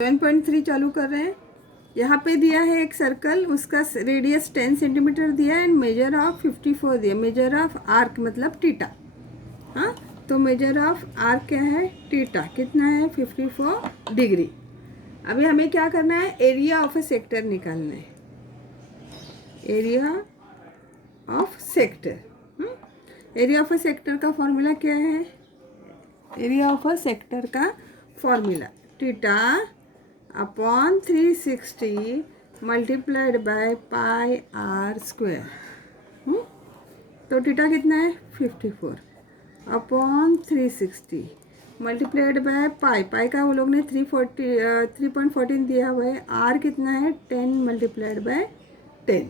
7.3 चालू कर रहे हैं। यहाँ पे दिया है एक सर्कल, उसका रेडियस 10 सेंटीमीटर दिया है एंड मेजर ऑफ 54 दिया। मेजर ऑफ आर्क मतलब टीटा। हाँ, तो मेजर ऑफ आर्क क्या है? टीटा कितना है? 54 डिग्री। अभी हमें क्या करना है? एरिया ऑफ ए सेक्टर निकालना है। Area of sector. Area of a sector का फॉर्मूला क्या है? एरिया ऑफ अ सेक्टर का formula theta upon 360 multiplied by pi r square. तो टीटा कितना है? 54 upon 360 multiplied by pi. Pi का वो लोग ने 3.14 दिया हुआ है। आर कितना है? 10 मल्टीप्लाइड बाय 10।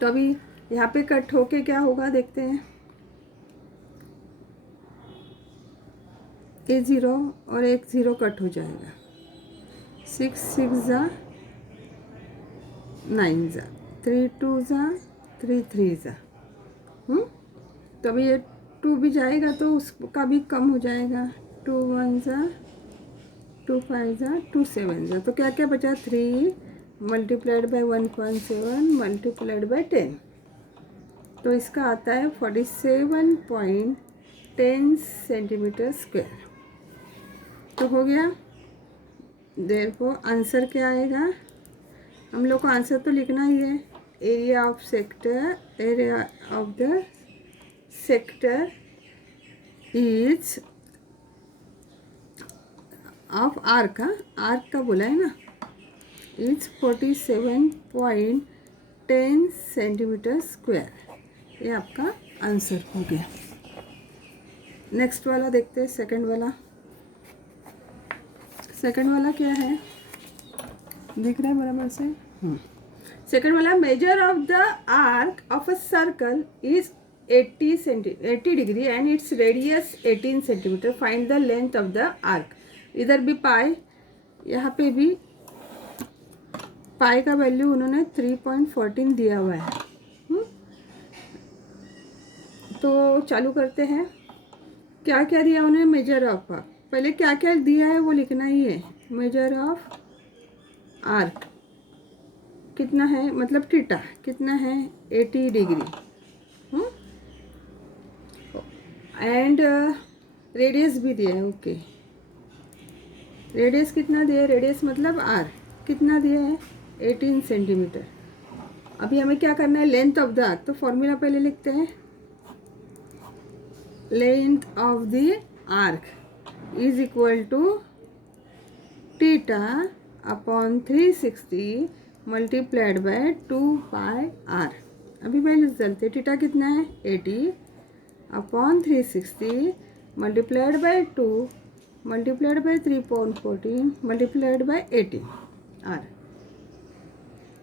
तो अभी यहाँ पे कट होके क्या होगा देखते हैं। ए ज़ीरो और एक ज़ीरो कट हो जाएगा। 6 6 ज़ा 9 ज़ा 3 2 ज़ा 3 3 ज़ा। तो अभी ये 2 भी जाएगा तो उसका भी कम हो जाएगा। 2 1 ज़ा 2 5 ज़ा 2 7 ज़ा। तो क्या क्या बचा? 3 मल्टीप्लाइड बाय 1.7 मल्टीप्लाइड बाय 10। तो इसका आता है 47.10 सेंटीमीटर स्क्वायर। तो हो गया। देखो आंसर क्या आएगा। हम लोग को आंसर तो लिखना ही है। Area of sector, area of the sector is of arc. Arc का बोला है ना, इज 47.10 सेंटीमीटर स्क्वायर। ये आपका आंसर हो गया। नेक्स्ट वाला देखते हैं, सेकंड वाला। सेकंड वाला क्या है? दिख रहा है बराबर से? सेकंड वाला, measure of the arc of a circle is 80 degree and its radius 18 centimetre. Find the length of the arc. इधर भी पाई, यहाँ पे भी पाई का वैल्यू उन्होंने 3.14 दिया हुआ है। तो चालू करते हैं। क्या क्या दिया उन्होंने? Measure of arc. पहले क्या क्या दिया है वो लिखना ही है। मेजर ऑफ आर्क कितना है, मतलब टीटा कितना है? 80 डिग्री। एंड रेडियस भी दिया है। ओके, रेडियस कितना दिया है? रेडियस मतलब आर कितना दिया है? 18 सेंटीमीटर। अभी हमें क्या करना है? Length of the arc. तो फॉर्मूला पहले लिखते हैं। Length of the arc is equal to theta upon 360 multiplied by 2 pi r. अभी वैल्यूज डालते हैं। टीटा कितना है? 80 upon 360 multiplied by 2 multiplied by 3.14 multiplied by 18 r.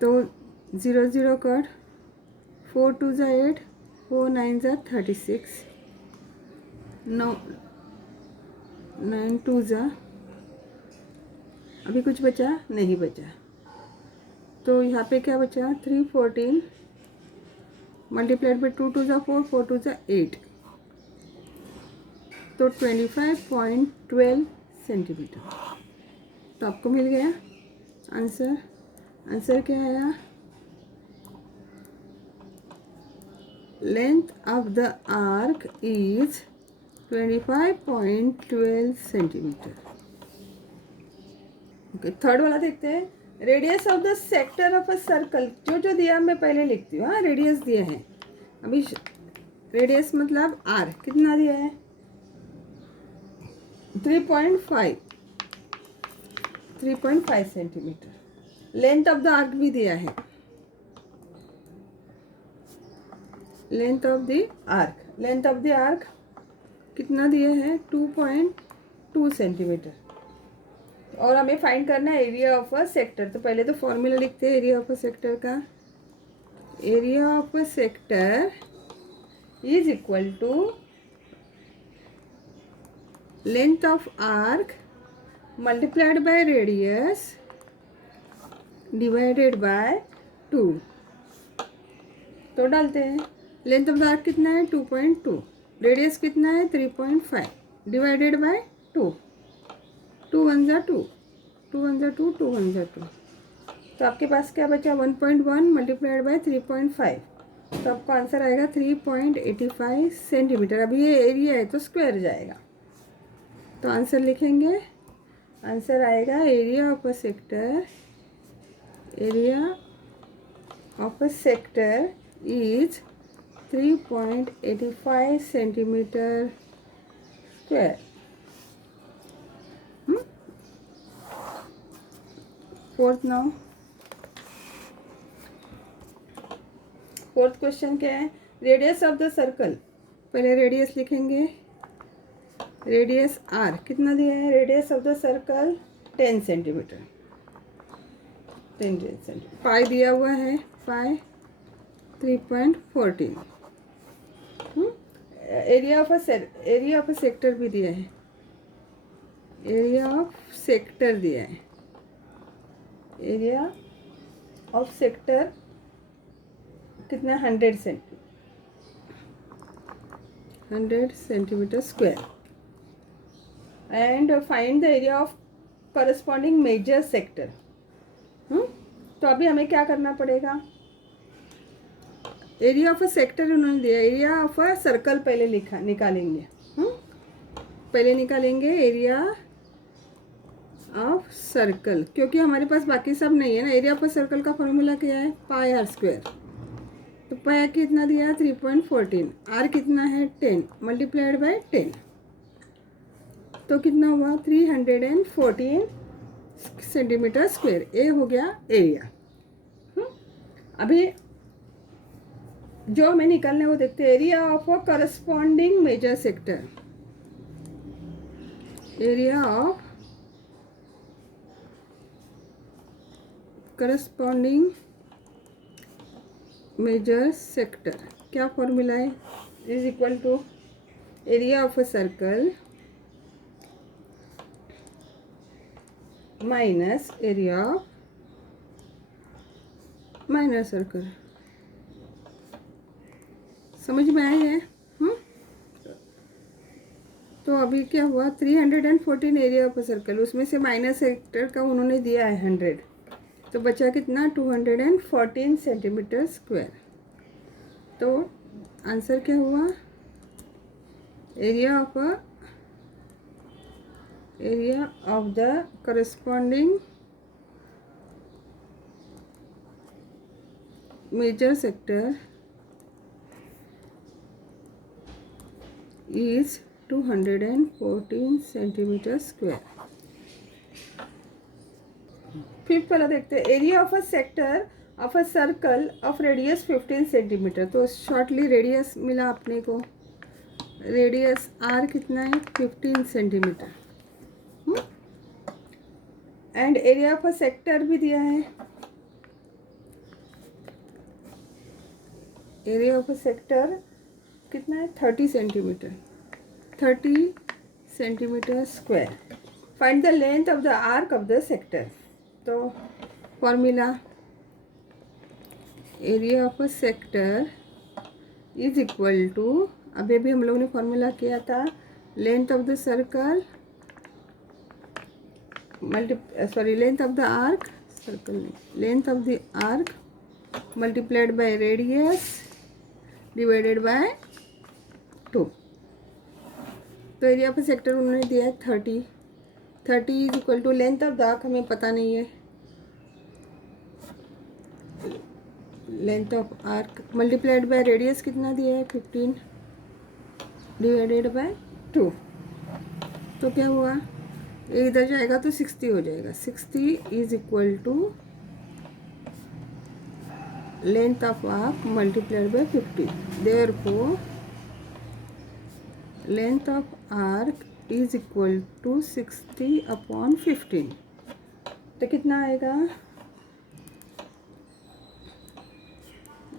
तो 0 0 कट, 4 2 ज़ा 8, 4 9 ज़ा 36, 9 2 ज़ा। अभी कुछ बचा? नहीं बचा। तो यहाँ पे क्या बचा? 314 मल्टीप्लाइड बाई 2 2 ज़ा 4, 4 2 ज़ा 8। तो 25.12 सेंटीमीटर। तो आपको मिल गया आंसर। आंसर क्या आया? Length of the arc is 25.12 centimetre. Okay, third वाला देखते हैं। Radius of the sector of a circle. जो जो दिया मैं पहले लिखती हूँ। हाँ, रेडियस दिया है। अभी रेडियस मतलब आर कितना दिया है? 3.5 centimetre. Length of the arc भी दिया है। Length of the arc, length of the arc कितना दिया है? 2.2 सेंटीमीटर। और हमें फाइंड करना है एरिया ऑफ अ सेक्टर। तो पहले तो फॉर्मूला लिखते हैं एरिया ऑफ अ सेक्टर का। Area of a sector is equal to length of arc multiplied by radius divided by 2। तो डालते हैं। लेंथ ऑफ द आर्क कितना है? 2.2। रेडियस कितना है? 3.5 डिवाइडेड बाय 2। 2 1 जा 2, 2 1 जा 2, 2 1 जा 2, तो आपके पास क्या बचा 1.1 मल्टीप्लाइड बाय 3.5, तो आपका आंसर आएगा 3.85 सेंटीमीटर। अभी ये एरिया है तो स्क्वायर जाएगा, तो आंसर लिखेंगे, आंसर आएगा area of a sector, area of a sector is 3.85 centimetre square. Fourth now, fourth question क्या है, रेडियस ऑफ द सर्कल, पहले रेडियस लिखेंगे, रेडियस आर कितना दिया है, radius of the circle 10 centimetre, 10 centimetre, pi दिया हुआ है, pi 3.14, area of a sector भी दिया है, एरिया ऑफ सेक्टर दिया है, एरिया ऑफ सेक्टर कितना 100 centimetre square, and find the area of corresponding major sector. तो अभी हमें क्या करना पड़ेगा, एरिया ऑफ अ सेक्टर उन्होंने दिया, एरिया ऑफ अ सर्कल पहले निकालेंगे, पहले निकालेंगे एरिया ऑफ सर्कल, क्योंकि हमारे पास बाकी सब नहीं है ना। एरिया ऑफ अ सर्कल का फॉर्मूला क्या है, पाई आर स्क्वायर, तो पाई कितना दिया 3.14, आर कितना है 10 मल्टीप्लाइड बाय 10, तो कितना हुआ 314 सेंटीमीटर स्क्वायर, ए हो गया एरिया। अभी जो हमें निकालना है वो देखते हैं, area of a corresponding major sector, area of corresponding major sector, क्या फॉर्मूला है, is equal to area of a circle minus area of minor circle. समझ में आई है? तो अभी क्या हुआ 314 एरिया ऑफ अ सर्कल, उसमें से माइनर सेक्टर का उन्होंने दिया है 100, तो बचा कितना 214 सेंटीमीटर स्क्वायर। तो आंसर क्या हुआ, area of the corresponding major sector is 214 centimetre square. Fifth वाला देखते हैं, area of a sector of a circle of radius 15 centimetre. तो शॉर्टली रेडियस मिला अपने को, रेडियस आर कितना है 15 centimetre, and area of a sector भी दिया है, एरिया ऑफ अ सेक्टर कितना है 30 centimetre, 30 centimetre square. Find the length of the arc of the sector. तो formula area of a sector is equal to, अभी अभी हम लोगों ने फॉर्मूला किया था, length of the circle length of the arc, circle नहीं, length of the arc multiplied by radius divided by 2। तो एरिया ऑफ सेक्टर उन्होंने दिया है 30 is equal to length of the arc हमें पता नहीं है, length of arc multiplied by radius कितना दिया है 15 डिवाइडेड बाय 2। तो क्या हुआ, ये इधर जाएगा तो 60 हो जाएगा, 60 is equal to length of arc multiplied by 50। Therefore length of arc is equal to 60 upon 15। तो कितना आएगा,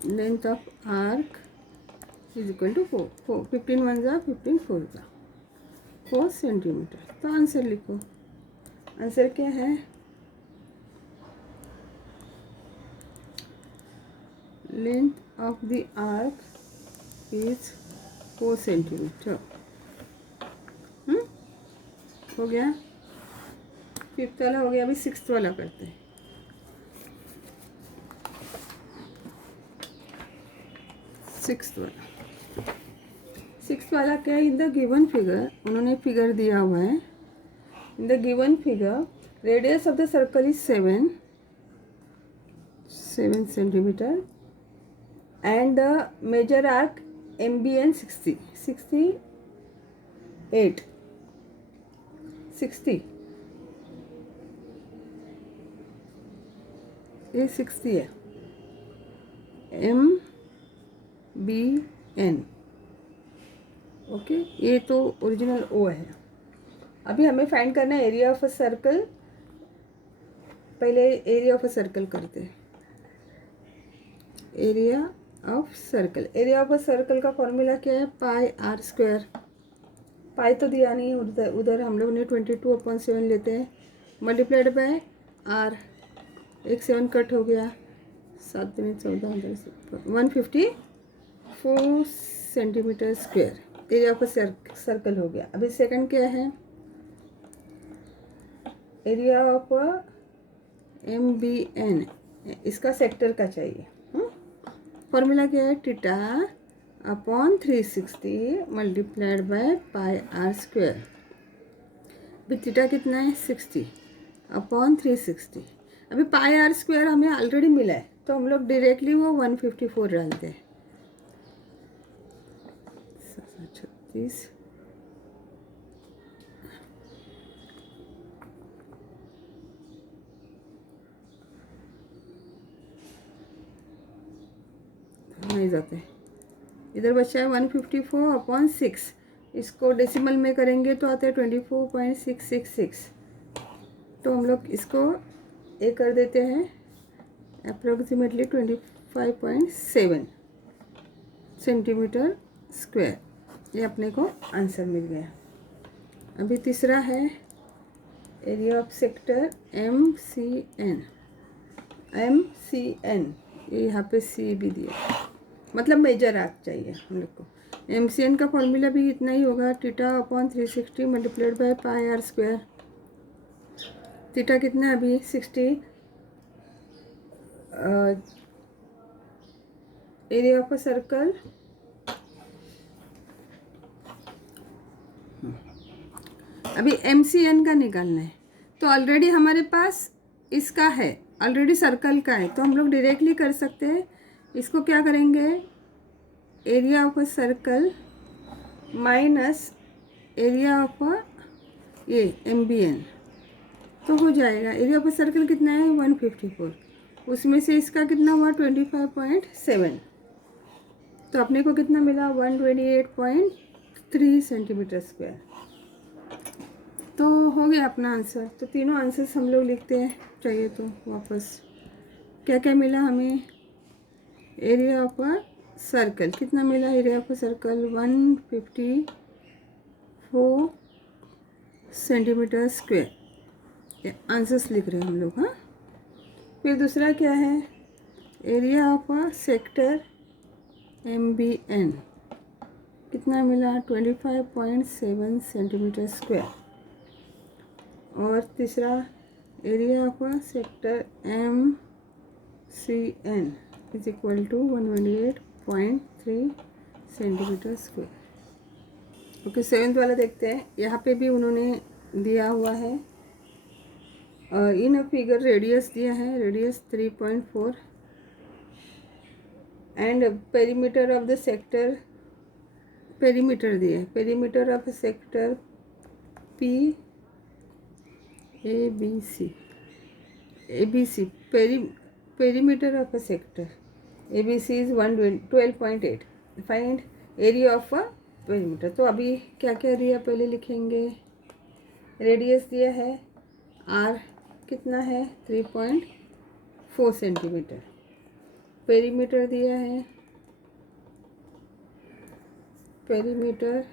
length of arc is equal to 4 15 1 जा 15 4 जा 4 सेंटीमीटर। तो आंसर लिखो, आंसर क्या है, length of the arc is 4 centimetre. हो गया। फिफ्थ वाला हो गया, अभी सिक्स्थ वाला करते हैं। सिक्स्थ वाला क्या है, इन द गिवन फिगर, उन्होंने फिगर दिया हुआ है। In the given figure radius of the circle is 7 centimetre and the major arc MBN 60 ये 60 है, MBN। ओके, ये तो ओरिजिनल O है। अभी हमें फाइंड करना है एरिया ऑफ अ सर्कल। पहले एरिया ऑफ अ सर्कल करते हैं। Area of circle, area of a circle का फॉर्मूला क्या है, पाई आर स्क्वायर। पाई तो दिया नहीं, उधर हम लोग ने 22/7 लेते हैं, मल्टीप्लाइड बाय आर। 7 कट हो गया, 7 में 14 154 centimetre square area of a circle हो गया। अभी सेकंड क्या है, एरिया ऑफ MBN, इसका सेक्टर का चाहिए। फॉर्मूला क्या है, theta upon 360 multiplied by pi r square. अभी थीटा कितना है, 60 अपॉन 360। अभी पाई आर स्क्वायर हमें ऑलरेडी मिला है, तो हम लोग डायरेक्टली वो 154 डालते हैं। 36 नहीं जाते, इधर बचा है 154/6। इसको डेसिमल में करेंगे तो आता है 24.666। तो हम लोग इसको ए कर देते हैं, अप्रोक्सीमेटली 25.7 सेंटीमीटर स्क्वायर। ये अपने को आंसर मिल गया। अभी तीसरा है एरिया ऑफ सेक्टर MCN। ये यहाँ पे सी भी दिया, मतलब मेजर आर्क चाहिए हम लोग को। MCN का फॉर्मूला भी इतना ही होगा, theta upon 360 multiplied by pi r square. Theta कितना है अभी, 60। एरिया ऑफ अ सर्कल अभी MCN का निकालना है, तो ऑलरेडी हमारे पास इसका है, ऑलरेडी सर्कल का है, तो हम लोग डायरेक्टली कर सकते हैं। इसको क्या करेंगे, area of a circle minus area of ये MBN, तो हो जाएगा। एरिया ऑफ अ सर्कल कितना है, 154, उसमें से इसका कितना हुआ 25.7, तो अपने को कितना मिला 128.3 सेंटीमीटर स्क्वायर। तो हो गया अपना आंसर। तो तीनों आंसर्स हम लोग लिखते हैं, चाहिए तो वापस क्या क्या मिला हमें। एरिया ऑफ अ सर्कल कितना मिला, area of a circle 154 centimetre square. ये आंसर्स लिख रहे हैं हम लोग। हाँ, फिर दूसरा क्या है, area of a sector MBN कितना मिला 25.7 सेंटीमीटर स्क्वायर। और तीसरा area of a sector MCN is equal to 128.3 centimetre square. Okay, seventh वाला देखते हैं। यहाँ पे भी उन्होंने दिया हुआ है, इन फिगर रेडियस दिया है, radius 3.4 and perimeter of the sector, perimeter दिया है, perimeter of sector ABC perimeter of a sector ABC is 12.8। Find area of a perimeter. तो अभी क्या क्या दिया पहले लिखेंगे। रेडियस दिया है R कितना है 3.4 सेंटीमीटर। पेरीमीटर दिया है, पेरीमीटर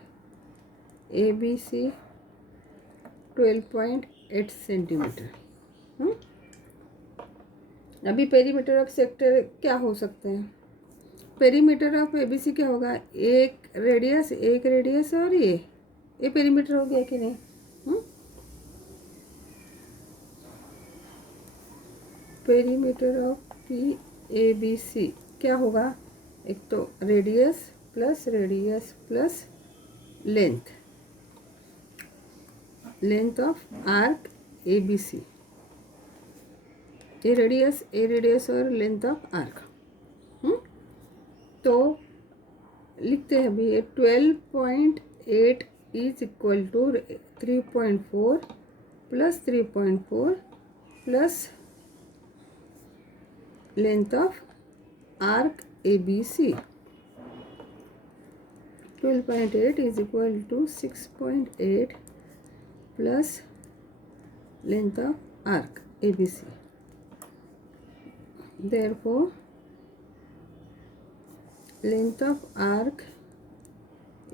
ABC 12.8 सेंटीमीटर। अभी पेरीमीटर ऑफ सेक्टर क्या हो सकते हैं, पेरीमीटर ऑफ ABC क्या होगा, एक रेडियस और ये पेरीमीटर हो गया कि नहीं। Perimeter of P A B C क्या होगा? एक तो radius plus length of arc A B C. A radius और लेंथ ऑफ आर्क। तो लिखते हैं अभी 12.8 is equal to 3.4 plus 3.4 plus length of arc A B C. 12.8 is equal to 6.8 plus length of arc ABC. Therefore, length of arc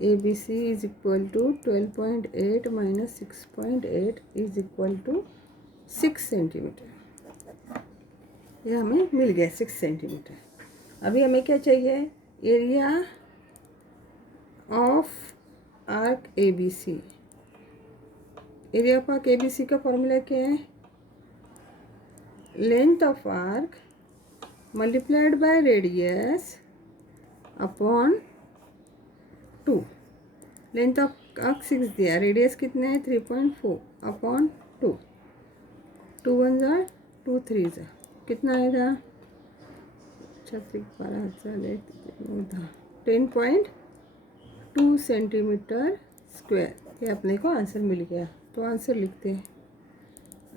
ABC is equal to 12.8 minus 6.8 is equal to 6 centimetre. यह हमें मिल गया 6 centimetre. अभी हमें क्या चाहिए? Area of arc A B C. Area of arc A B C का formula क्या है? Length of arc multiplied by radius upon 2। Length of arc 6 दिया, रेडियस कितने है? 3.4 अपॉन 2। 2 1 जा 2 3 जा कितना आएगा? 10.2 सेंटीमीटर स्क्वायर। ये अपने को आंसर मिल गया। तो आंसर लिखते हैं।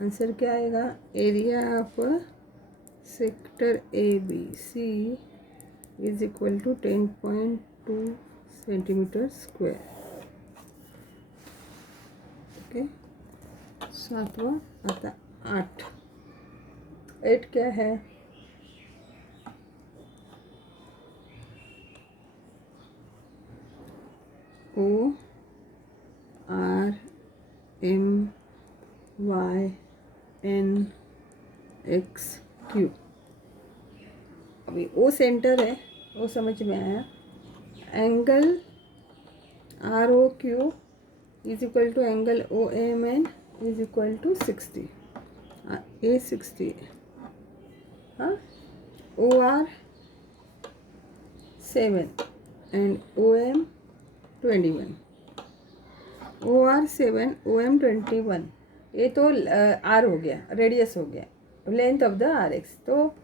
आंसर क्या आएगा? Area of sector A B C is equal to 10.2 centimetre square. Okay, 7वां आता 8 क्या है? O R M Y N X Q। अभी O सेंटर है, वो समझ में आया। Angle R O Q is equal to angle O M N is equal to 60। ए 60 है। हाँ, O R 7 and O M 21। O R 7 O M 21। ये तो आर हो गया, रेडियस हो गया, length of the R X. तो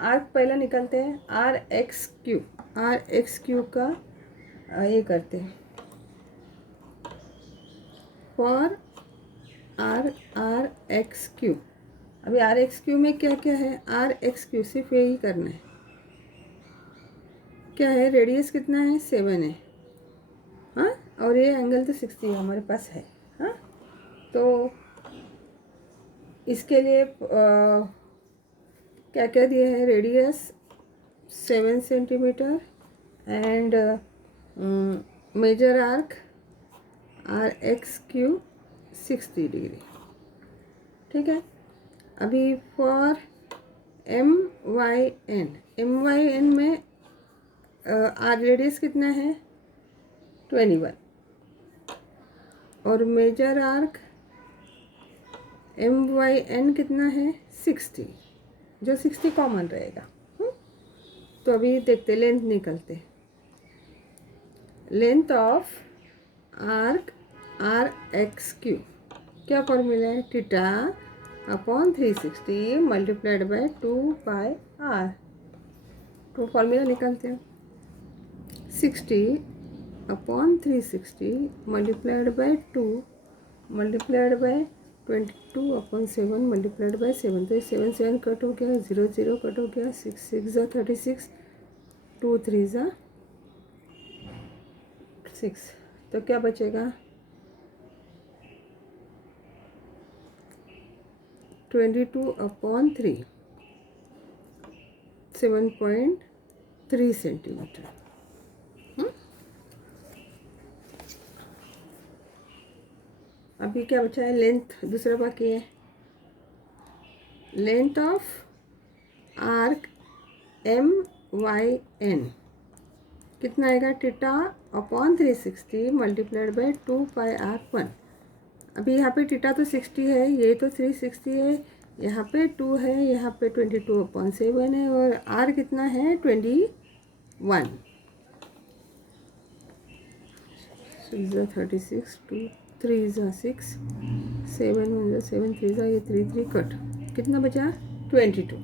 आर्क पहला निकलते हैं। आर एक्स क्यू का ये करते हैं फॉर आर एक्स क्यू। अभी आर एक्स क्यू में क्या क्या है? आर एक्स क्यू सिर्फ यही करना है। क्या है? रेडियस कितना है? 7 है। हाँ, और ये एंगल तो 60 हमारे पास है। हाँ, तो इसके लिए क्या क्या दिया है? Radius 7 centimetre and major arc R X Q 60 degree. ठीक है। अभी फॉर एम वाई एन में आर रेडियस कितना है? 21 और major arc M Y N कितना है? 60, जो 60 कॉमन रहेगा। तो अभी देखते लेंथ निकलते। Length of arc R X Q क्या फॉर्मूला है? Theta upon 360 multiplied by 2 pi r. तो फॉर्मूला निकालते हैं। 60 upon 360 multiplied by 2 multiplied by 22 upon 7 multiplied by 7। तो 7 7 कट हो गया, 0 0 कट हो गया, 6 6 जा 36, 2 3 जा 6। तो क्या बचेगा? 22 अपॉन 3 7.3 सेंटीमीटर। अभी क्या बचा है? लेंथ दूसरा बाकी है। Length of arc M Y N कितना आएगा? Theta upon 360 multiplied by 2 pi r 1। अभी यहाँ पे थीटा तो 60 है, ये तो 360 है, यहाँ पे 2 है, यहाँ पे 22/7 है, और r कितना है 21। 6 ज़ा 36, 2 3 ज़ा 6, 7 1 ज़ा 7, 3 ज़ा ये 3 3 कट, कितना बचा 22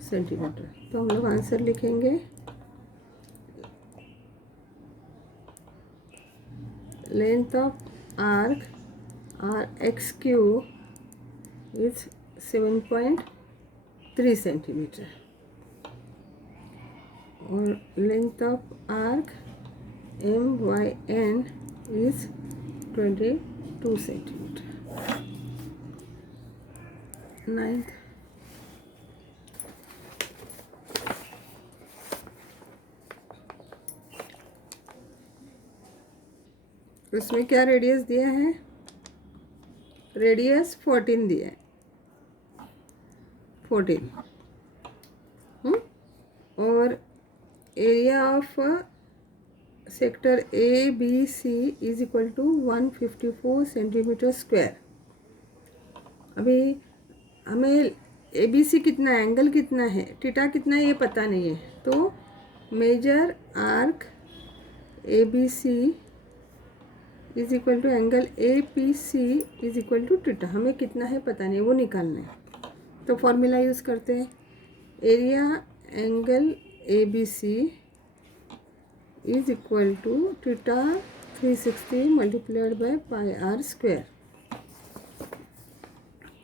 सेंटीमीटर। तो हम लोग आंसर लिखेंगे length of arc RXQ is 7.3 centimetre और length of arc MYN is 22 centimetre. 9th उसमें क्या रेडियस दिया है, रेडियस 14 दिया है, 14। और area of sector ABC is equal to 154 centimetre square. अभी हमें ABC कितना है, एंगल कितना है, थीटा कितना है ये पता नहीं है, तो major arc ABC is equal to angle APC is equal to theta, हमें कितना है पता नहीं, वो निकालना है। तो फॉर्मूला यूज़ करते हैं, area angle ABC is equal to theta 360 multiplied by pi r square.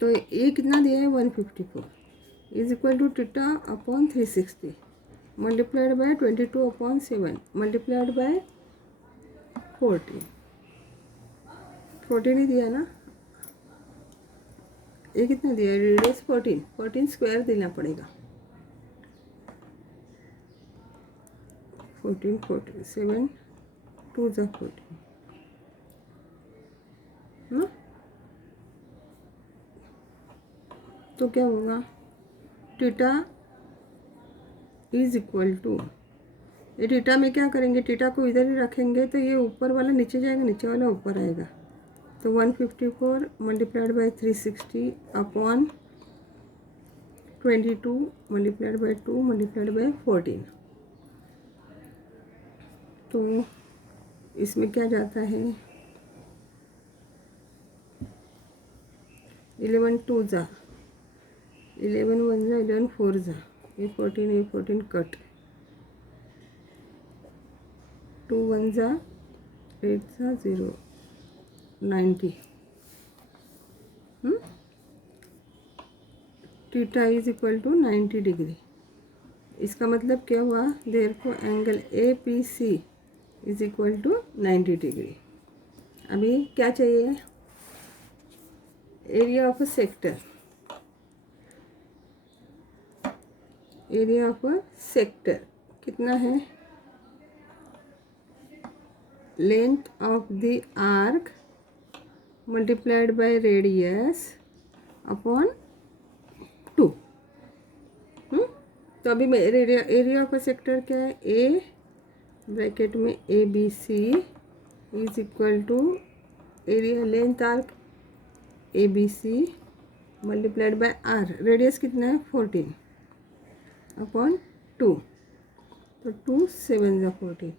तो ये कितना दिया है 154 is equal to theta upon 360 multiplied by 22/7 multiplied by 14 ही दिया ना, ये कितना दिया है रेडियस 14 स्क्वायर देना पड़ेगा। 14 7 2 ज़ा 14 ना, तो क्या होगा थीटा इज इक्वल टू, ये थीटा में क्या करेंगे, थीटा को इधर ही रखेंगे तो ये ऊपर वाला नीचे जाएगा, नीचे वाला ऊपर आएगा। तो 154 multiplied by 360 upon 22 multiplied by 2 multiplied by 14। तो इसमें क्या जाता है 11 2 ज़ा 11 1 ज़ा 11 4 ज़ा, ये 14 कट, 2 1 ज़ा 8 ज़ा 0 90। Theta is equal to 90 degree. इसका मतलब क्या हुआ, therefore angle APC is equal to 90 degree. अभी क्या चाहिए, area of a sector, area of a sector कितना है, length of the arc multiplied by radius upon 2। तो अभी मैं एरिया ऑफ अ सेक्टर क्या है, ए ब्रैकेट में ABC is equal to area length arc ABC multiplied by R, radius कितना है 14 अपॉन 2, तो 2 7 ज़ा 14,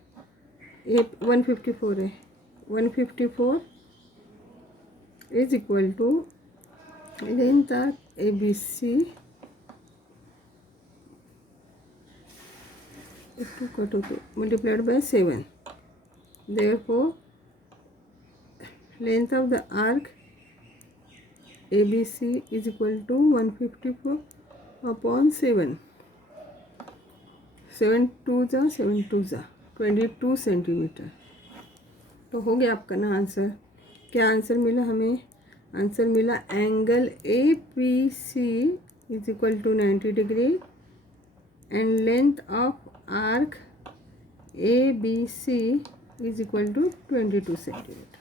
ये 154 है, 154 is equal to length arc ABC 2 multiplied by 7, therefore length of the arc ABC is equal to 154 upon 7, 7 2 ज़ा 7 2 ज़ा 22 centimetre. तो हो गया आपका ना आंसर। क्या आंसर मिला हमें, आंसर मिला angle APC is equal to 90 degree and length of arc ABC is equal to 22 centimetre.